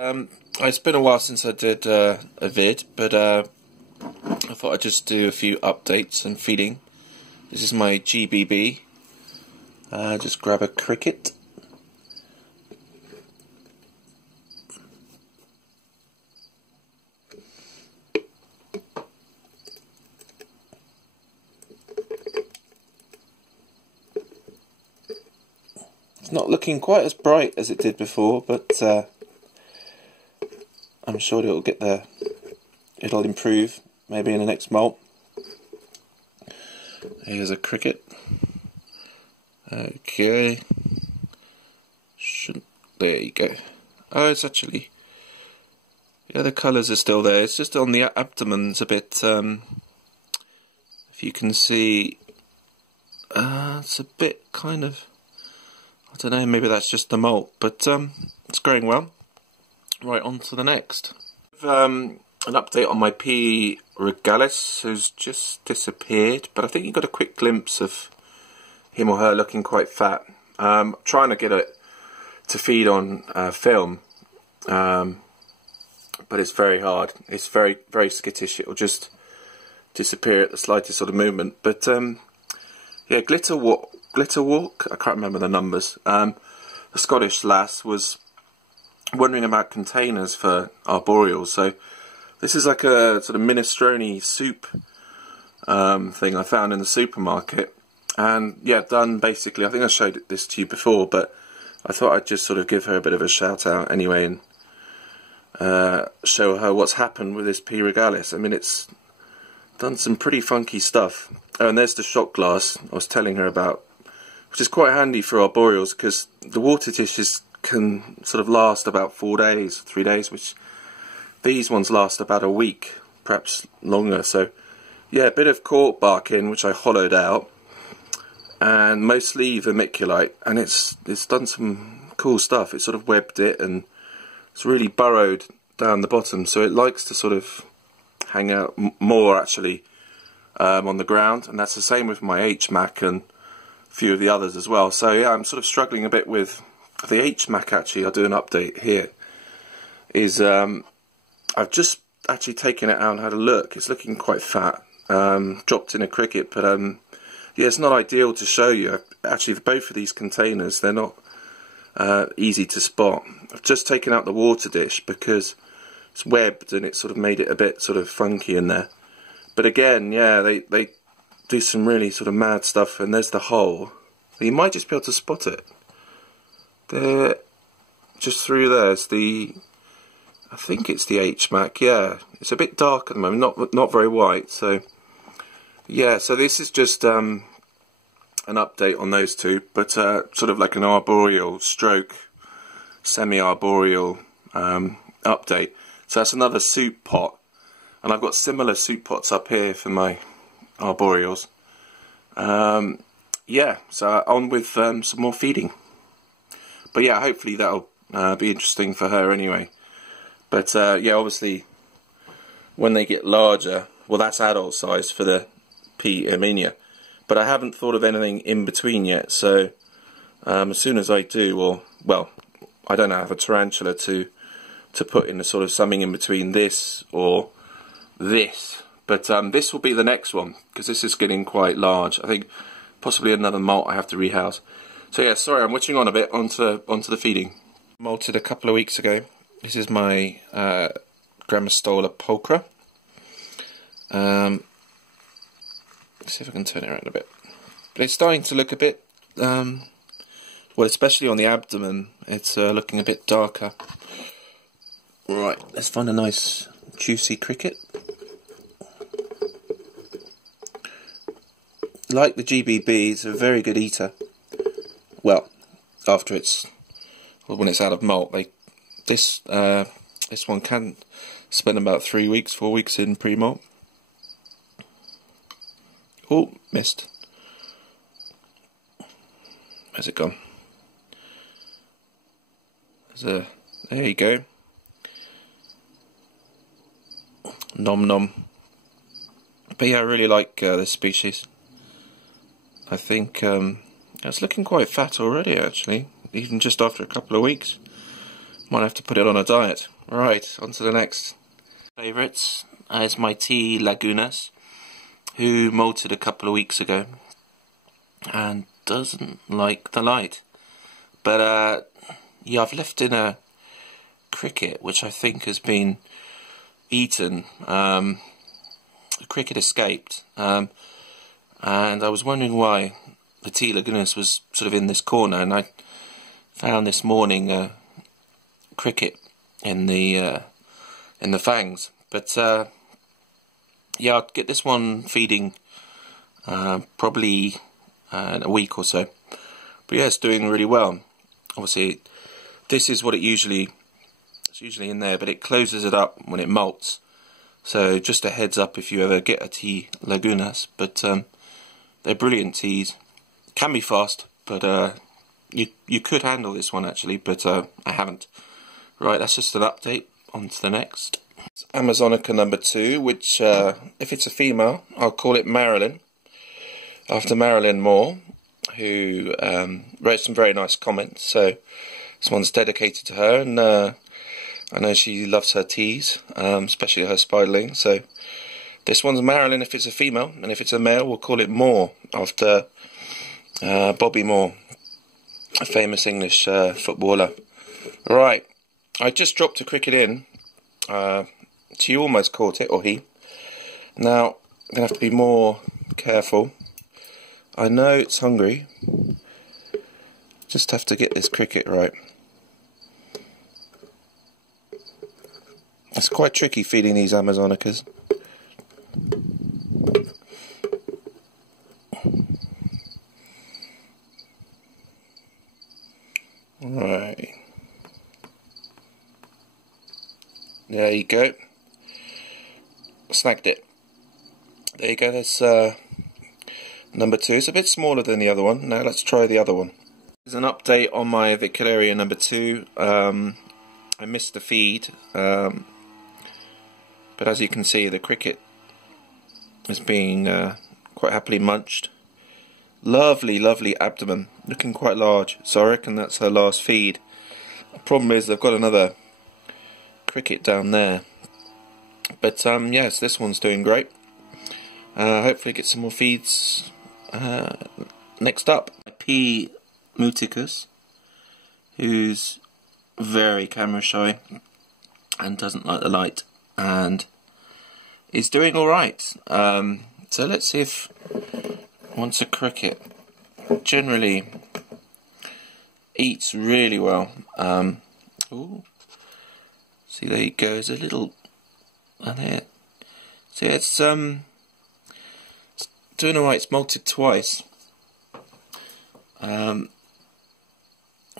It's been a while since I did a vid, but I thought I'd just do a few updates and feeding. This is my GBB. Just grab a cricket. It's not looking quite as bright as it did before, but I'm sure it'll improve maybe in the next molt. Here's a cricket. Okay. There you go. Oh, it's actually, yeah, the colours are still there. It's just on the abdomen's a bit, if you can see, it's a bit kind of, I don't know, maybe that's just the molt, but it's growing well. Right, on to the next. An update on my P. regalis, who's just disappeared, but I think you got a quick glimpse of him or her looking quite fat. Trying to get it to feed on film, but it's very hard. It's very, very skittish. It'll just disappear at the slightest sort of movement. But yeah, Glitter Walk, I can't remember the numbers. The Scottish lass was wondering about containers for arboreals. So this is like a sort of minestrone soup thing I found in the supermarket. And yeah, done basically, I think I showed this to you before, but I thought I'd just sort of give her a bit of a shout out anyway and show her what's happened with this P. regalis. I mean, it's done some pretty funky stuff. Oh, and there's the shot glass I was telling her about, which is quite handy for arboreals because the water dishes can sort of last about 4 days, 3 days, which these ones last about a week, perhaps longer. So yeah, a bit of cork bark in, which I hollowed out, and mostly vermiculite, and it's done some cool stuff. It sort of webbed it, and it's really burrowed down the bottom, so it likes to sort of hang out more actually on the ground, and that's the same with my HMAC and a few of the others as well. So yeah, I'm sort of struggling a bit with the HMAC. Actually, I'll do an update here. I've just actually taken it out and had a look. It's looking quite fat. Dropped in a cricket, but yeah, it's not ideal to show you. Actually, both of these containers, they're not easy to spot. I've just taken out the water dish because it's webbed and it sort of made it a bit sort of funky in there. But again, yeah, they do some really sort of mad stuff. And there's the hole. You might just be able to spot it. There, just through there's the, I think it's the HMAC. Yeah, it's a bit dark at the moment, not very white. So yeah, so this is just an update on those two, but sort of like an arboreal stroke semi-arboreal update. So that's another soup pot, and I've got similar soup pots up here for my arboreals. Yeah, so on with some more feeding. But yeah, hopefully that'll be interesting for her anyway. But yeah, obviously when they get larger, well, that's adult size for the P. erminia. But I haven't thought of anything in between yet, so as soon as I do, or well, I don't have a tarantula to put in a sort of something in between this or this. But this will be the next one, because this is getting quite large. I think possibly another molt I have to rehouse. So yeah, sorry, I'm witching on a bit onto the feeding. Molted a couple of weeks ago. This is my Grammostola pulchra. Let's see if I can turn it around a bit. But it's starting to look a bit, well, especially on the abdomen, it's looking a bit darker. Right, let's find a nice juicy cricket. Like the GBB, it's a very good eater. Well, after when it's out of molt, this one can spend about 3 weeks, 4 weeks in pre-molt. Oh, missed. Where's it gone? There you go. Nom nom. But yeah, I really like this species. I think it's looking quite fat already, actually, even just after a couple of weeks. Might have to put it on a diet. Right, on to the next. Favourites is my T. lagunas, who molted a couple of weeks ago and doesn't like the light. But yeah, I've left in a cricket which I think has been eaten. The cricket escaped, and I was wondering why the T. lagunas was sort of in this corner, and I found this morning a cricket in the fangs. But yeah, I'll get this one feeding probably in a week or so. But yeah, it's doing really well. Obviously, this is what it's usually in there, but it closes it up when it molts. So just a heads up if you ever get a T. lagunas. But they're brilliant teas. Can be fast, but you could handle this one actually, but I haven't. Right, that's just an update. On to the next. It's Amazonica number 2, which if it's a female, I'll call it Marilyn, after Marilyn Moore, who wrote some very nice comments. So this one's dedicated to her, and I know she loves her teas, especially her spiderling. So this one's Marilyn if it's a female, and if it's a male, we'll call it Moore, after Bobby Moore, a famous English footballer. Right, I just dropped a cricket in. She almost caught it, or he. Now, I'm going to have to be more careful. I know it's hungry. Just have to get this cricket right. It's quite tricky feeding these Amazonicas. Right. There you go. Snagged it. There you go, that's number 2. It's a bit smaller than the other one. Now let's try the other one. There's an update on my Vicularia number 2. I missed the feed, but as you can see, the cricket is being quite happily munched. Lovely, lovely abdomen, looking quite large, so I reckon that's her last feed. The problem is they've got another cricket down there. But yes, this one's doing great. Hopefully get some more feeds next up. P. muticus, who's very camera shy and doesn't like the light, and is doing alright. So let's see if wants a cricket. Generally eats really well. Ooh. See, there he goes, a little, and there. See, it's doing alright. It's molted twice.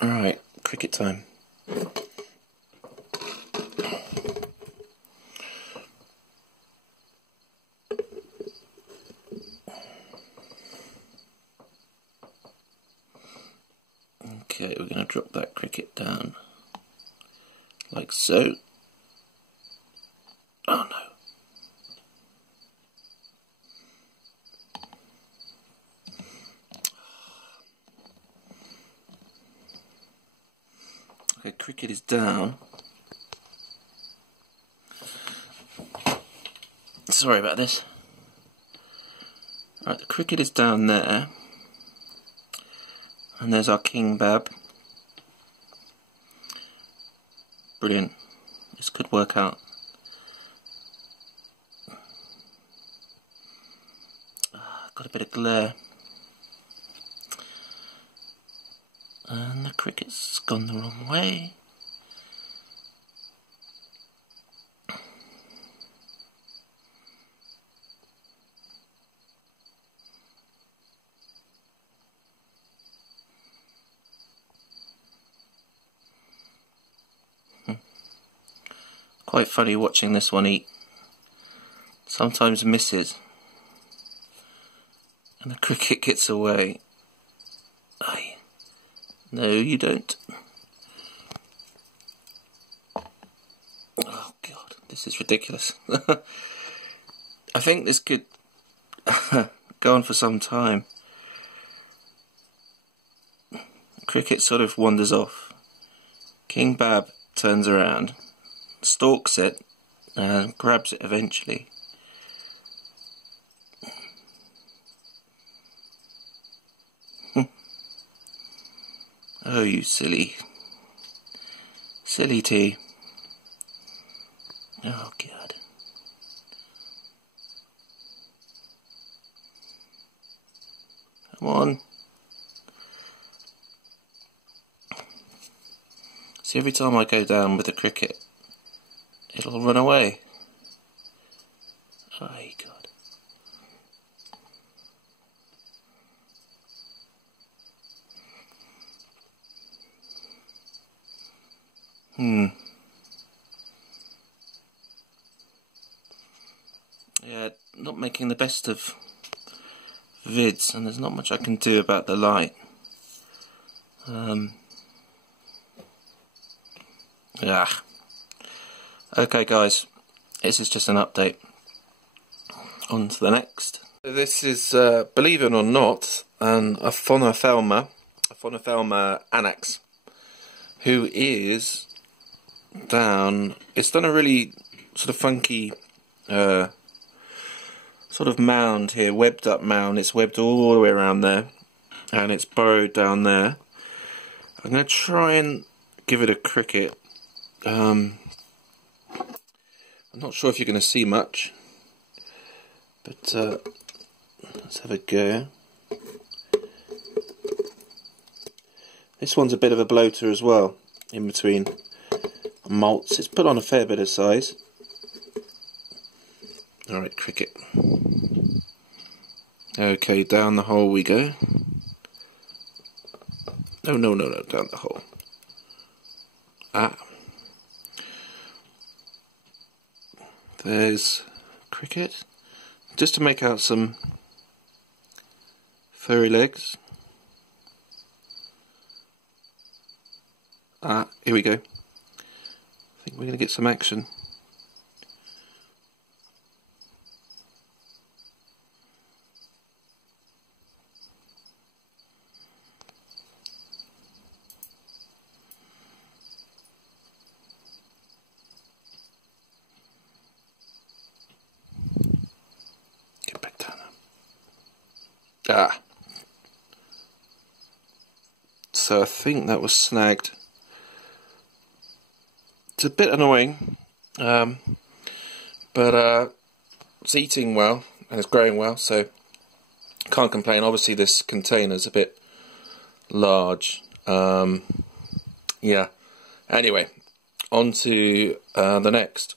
Alright, cricket time. Okay, we're going to drop that cricket down like so. Oh no. Okay, cricket is down. Sorry about this. Right, the cricket is down there. And there's our king bab. Brilliant. This could work out. Got a bit of glare. And the cricket's gone the wrong way. Quite funny watching this one eat. Sometimes misses. And the cricket gets away. Aye. No, you don't. Oh God, this is ridiculous. I think this could go on for some time. Cricket sort of wanders off. King Bab turns around, stalks it, and grabs it eventually. Oh, you silly T. Oh, God. Come on. See, every time I go down with the cricket, it'll run away. Oh, God. Yeah, not making the best of vids, and there's not much I can do about the light. Yeah. Okay, guys, this is just an update. On to the next. This is, believe it or not, a Phonophelma annex, who is down. It's done a really sort of funky sort of mound here, webbed up mound. It's webbed all the way around there, and it's burrowed down there. I'm going to try and give it a cricket. I'm not sure if you're going to see much, but let's have a go. This one's a bit of a bloater as well, in between moults. It's put on a fair bit of size. Alright, cricket. Okay, down the hole we go. No, down the hole. Ah. There's cricket. Just to make out some furry legs. Ah, here we go. I think we're going to get some action. Get back down there. Ah. So I think that was snagged. It's a bit annoying, but it's eating well and it's growing well, so can't complain. Obviously this container's a bit large. Yeah. Anyway, on to the next.